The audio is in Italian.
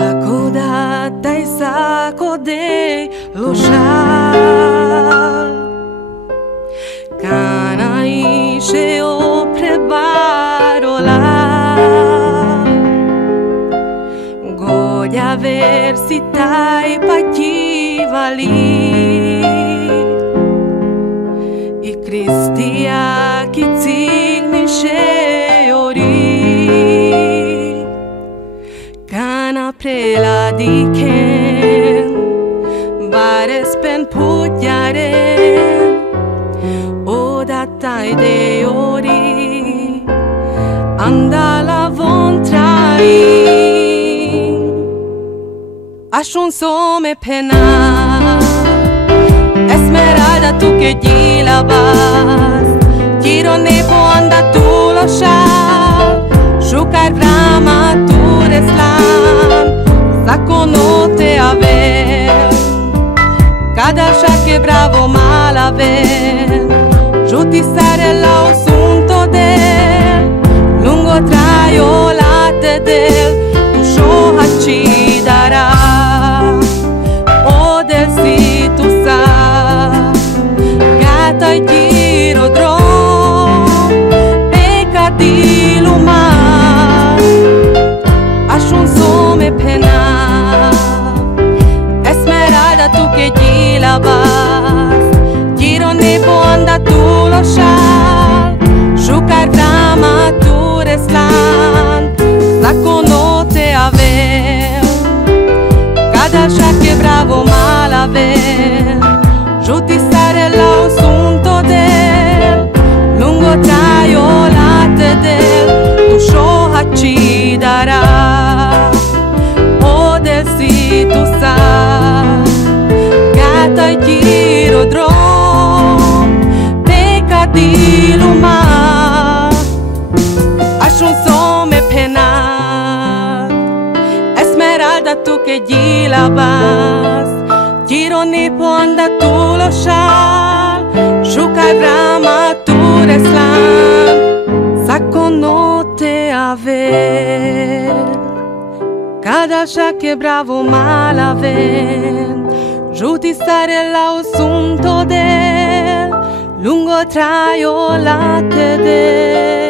Acordata e sacodei lo șal Cana ișe o prebarola Godia versitai pativali I Cristia chi zignișe ori Cana prela di ken Bares pen putjare Oda tai de ori Andala von trai Ashun some pena Esmeralda tu che gli lavas Giro ne po anda tu lo shal Shukar vrama tu reslan Saconote aver Cada așa che bravo malaver Giuti sarella o sunto del Lungo traio latte del Tu shoha ci darà O del si tu sa Gata i tiro drom Peca di lumar Ashun some pena Esmeralda tu che gli lavas Giro ne po anda tu lo șal Shukar vrama tu reslan Saconote aver Cada așa che bravo malaver Giuti sarella o sunto del Lungo traio latte del Tu shoha ci darà O del si tu sa Gata i tiro drom Peca di lumar Ashun some pena Esmeralda tu che gli lavas Giro ne po anda tu lo șal Shukar vrama tu reslan Saconote aver Cada așa che bravo malaver Giuti sarella o sunto del Lungo traio latte del